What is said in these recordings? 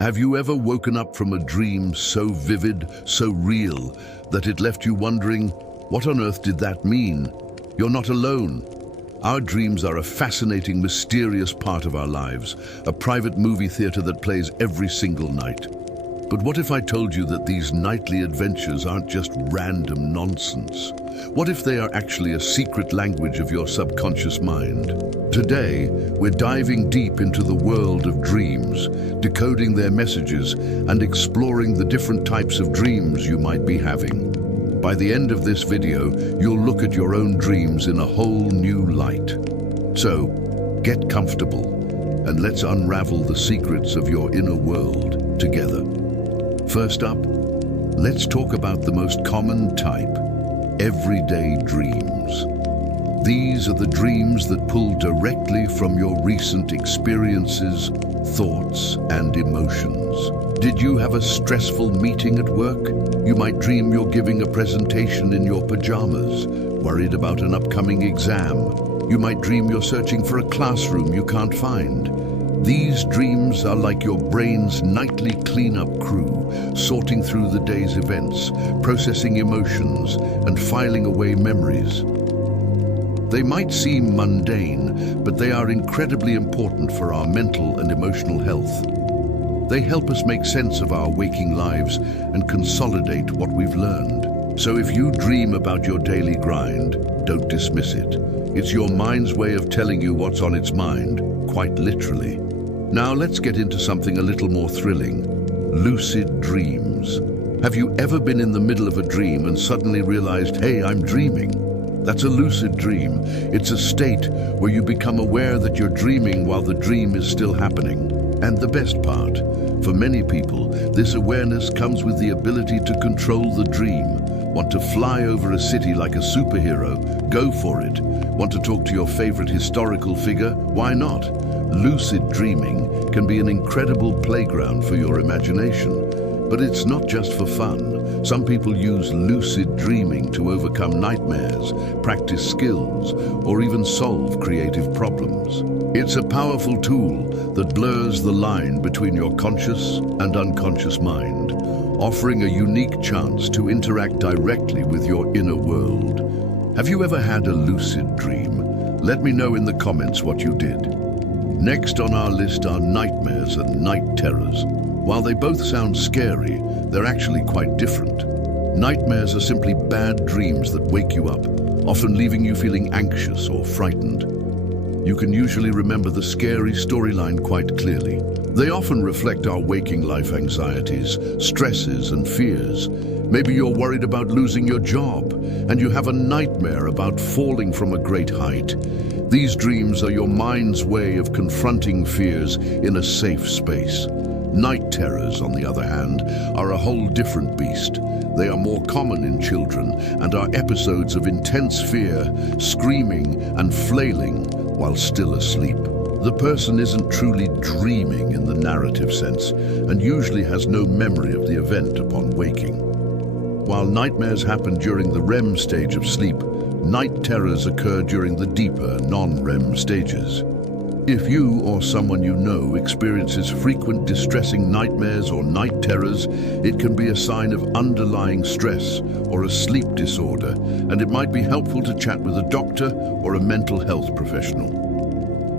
Have you ever woken up from a dream so vivid, so real, that it left you wondering, what on earth did that mean? You're not alone. Our dreams are a fascinating, mysterious part of our lives, a private movie theater that plays every single night. But what if I told you that these nightly adventures aren't just random nonsense? What if they are actually a secret language of your subconscious mind? Today, we're diving deep into the world of dreams, decoding their messages and exploring the different types of dreams you might be having. By the end of this video, you'll look at your own dreams in a whole new light. So, get comfortable and let's unravel the secrets of your inner world together. First up, let's talk about the most common type, everyday dreams. These are the dreams that pull directly from your recent experiences, thoughts, and emotions. Did you have a stressful meeting at work? You might dream you're giving a presentation in your pajamas, worried about an upcoming exam. You might dream you're searching for a classroom you can't find. These dreams are like your brain's nightly cleanup crew, sorting through the day's events, processing emotions, and filing away memories. They might seem mundane, but they are incredibly important for our mental and emotional health. They help us make sense of our waking lives and consolidate what we've learned. So if you dream about your daily grind, don't dismiss it. It's your mind's way of telling you what's on its mind, quite literally. Now let's get into something a little more thrilling. Lucid dreams. Have you ever been in the middle of a dream and suddenly realized, hey, I'm dreaming? That's a lucid dream. It's a state where you become aware that you're dreaming while the dream is still happening. And the best part, for many people, this awareness comes with the ability to control the dream. Want to fly over a city like a superhero? Go for it. Want to talk to your favorite historical figure? Why not? Lucid dreaming can be an incredible playground for your imagination. But it's not just for fun. Some people use lucid dreaming to overcome nightmares, practice skills, or even solve creative problems. It's a powerful tool that blurs the line between your conscious and unconscious mind, offering a unique chance to interact directly with your inner world. Have you ever had a lucid dream? Let me know in the comments what you did. Next on our list are nightmares and night terrors. While they both sound scary, they're actually quite different. Nightmares are simply bad dreams that wake you up, often leaving you feeling anxious or frightened. You can usually remember the scary storyline quite clearly. They often reflect our waking life anxieties, stresses, and fears. Maybe you're worried about losing your job, and you have a nightmare about falling from a great height. These dreams are your mind's way of confronting fears in a safe space. Night terrors, on the other hand, are a whole different beast. They are more common in children and are episodes of intense fear, screaming and flailing while still asleep. The person isn't truly dreaming in the narrative sense and usually has no memory of the event upon waking. While nightmares happen during the REM stage of sleep, night terrors occur during the deeper, non-REM stages. If you or someone you know experiences frequent distressing nightmares or night terrors, it can be a sign of underlying stress or a sleep disorder, and it might be helpful to chat with a doctor or a mental health professional.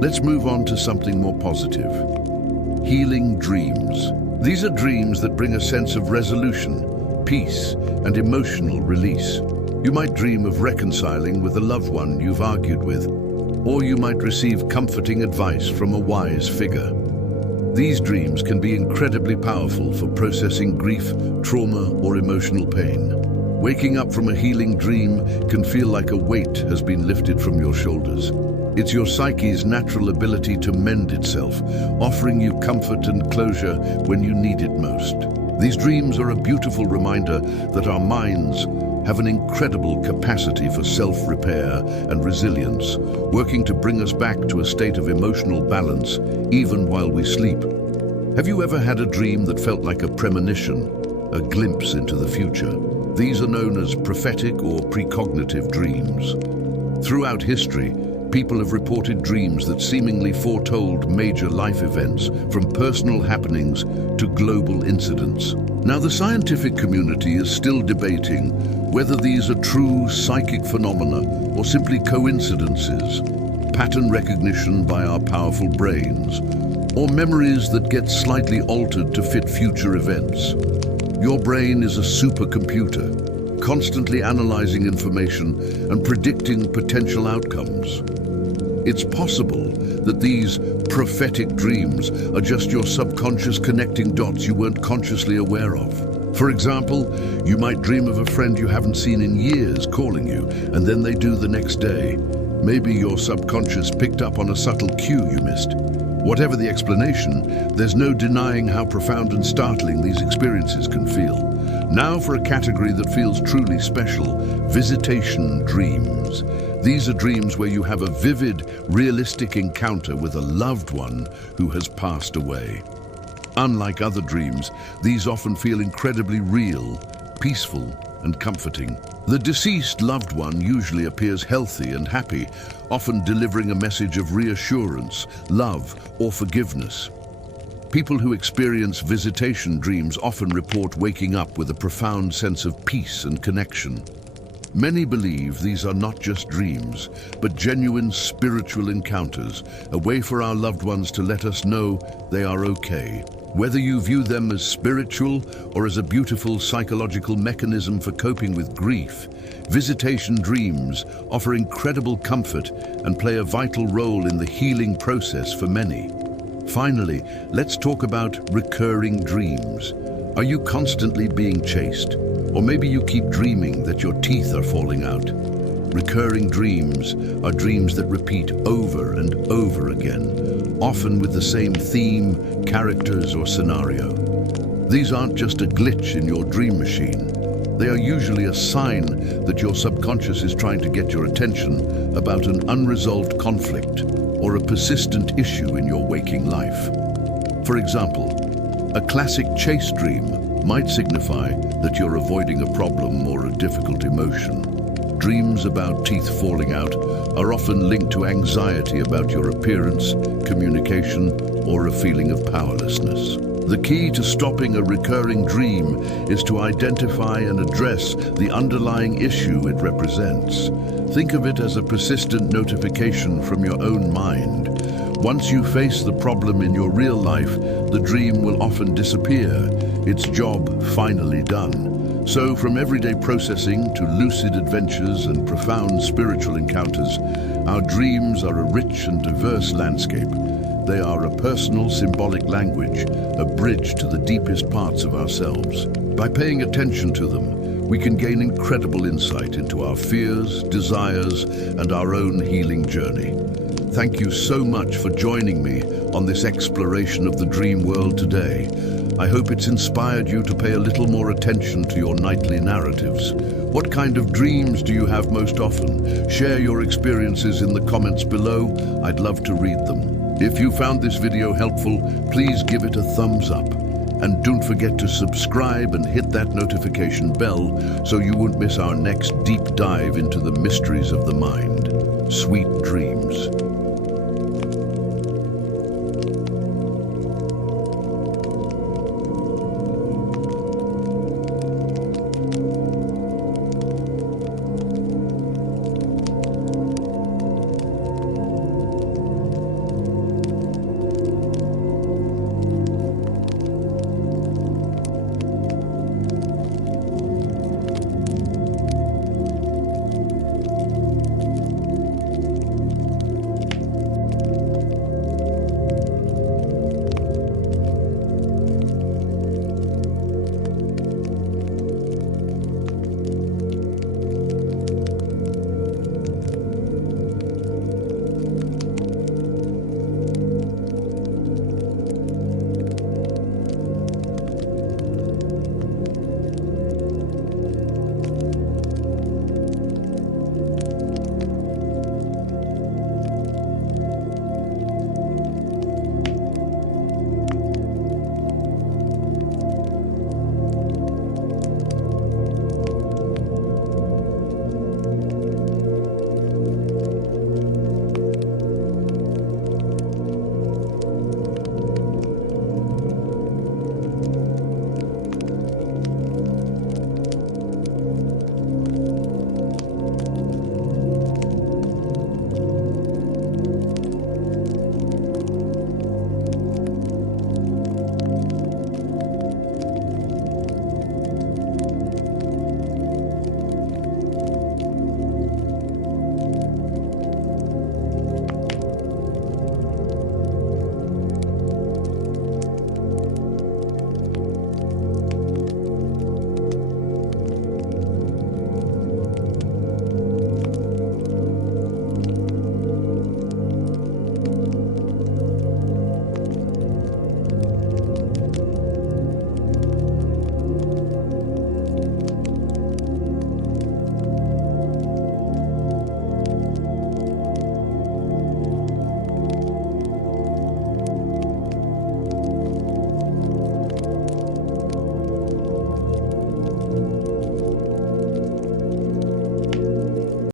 Let's move on to something more positive. Healing dreams. These are dreams that bring a sense of resolution, peace, and emotional release. You might dream of reconciling with a loved one you've argued with, or you might receive comforting advice from a wise figure. These dreams can be incredibly powerful for processing grief, trauma, or emotional pain. Waking up from a healing dream can feel like a weight has been lifted from your shoulders. It's your psyche's natural ability to mend itself, offering you comfort and closure when you need it most. These dreams are a beautiful reminder that our minds have an incredible capacity for self-repair and resilience, working to bring us back to a state of emotional balance even while we sleep. Have you ever had a dream that felt like a premonition, a glimpse into the future? These are known as prophetic or precognitive dreams. Throughout history, People have reported dreams that seemingly foretold major life events, from personal happenings to global incidents. Now, the scientific community is still debating whether these are true psychic phenomena or simply coincidences, pattern recognition by our powerful brains, or memories that get slightly altered to fit future events. Your brain is a supercomputer, constantly analyzing information and predicting potential outcomes. It's possible that these prophetic dreams are just your subconscious connecting dots you weren't consciously aware of. For example, you might dream of a friend you haven't seen in years calling you, and then they do the next day. Maybe your subconscious picked up on a subtle cue you missed. Whatever the explanation, there's no denying how profound and startling these experiences can feel. Now for a category that feels truly special: visitation dreams. These are dreams where you have a vivid, realistic encounter with a loved one who has passed away. Unlike other dreams, these often feel incredibly real, peaceful, and comforting. The deceased loved one usually appears healthy and happy, often delivering a message of reassurance, love, or forgiveness. People who experience visitation dreams often report waking up with a profound sense of peace and connection. Many believe these are not just dreams, but genuine spiritual encounters, a way for our loved ones to let us know they are okay. Whether you view them as spiritual or as a beautiful psychological mechanism for coping with grief, visitation dreams offer incredible comfort and play a vital role in the healing process for many. Finally, let's talk about recurring dreams. Are you constantly being chased? Or maybe you keep dreaming that your teeth are falling out. Recurring dreams are dreams that repeat over and over again, often with the same theme, characters, or scenario. These aren't just a glitch in your dream machine. They are usually a sign that your subconscious is trying to get your attention about an unresolved conflict or a persistent issue in your waking life. For example, a classic chase dream might signify that you're avoiding a problem or a difficult emotion. Dreams about teeth falling out are often linked to anxiety about your appearance, communication, or a feeling of powerlessness. The key to stopping a recurring dream is to identify and address the underlying issue it represents. Think of it as a persistent notification from your own mind. Once you face the problem in your real life, the dream will often disappear, its job finally done. So, from everyday processing to lucid adventures and profound spiritual encounters, our dreams are a rich and diverse landscape. They are a personal, symbolic language, a bridge to the deepest parts of ourselves. By paying attention to them, we can gain incredible insight into our fears, desires, and our own healing journey. Thank you so much for joining me on this exploration of the dream world today. I hope it's inspired you to pay a little more attention to your nightly narratives. What kind of dreams do you have most often? Share your experiences in the comments below. I'd love to read them. If you found this video helpful, please give it a thumbs up. And don't forget to subscribe and hit that notification bell so you won't miss our next deep dive into the mysteries of the mind. Sweet dreams.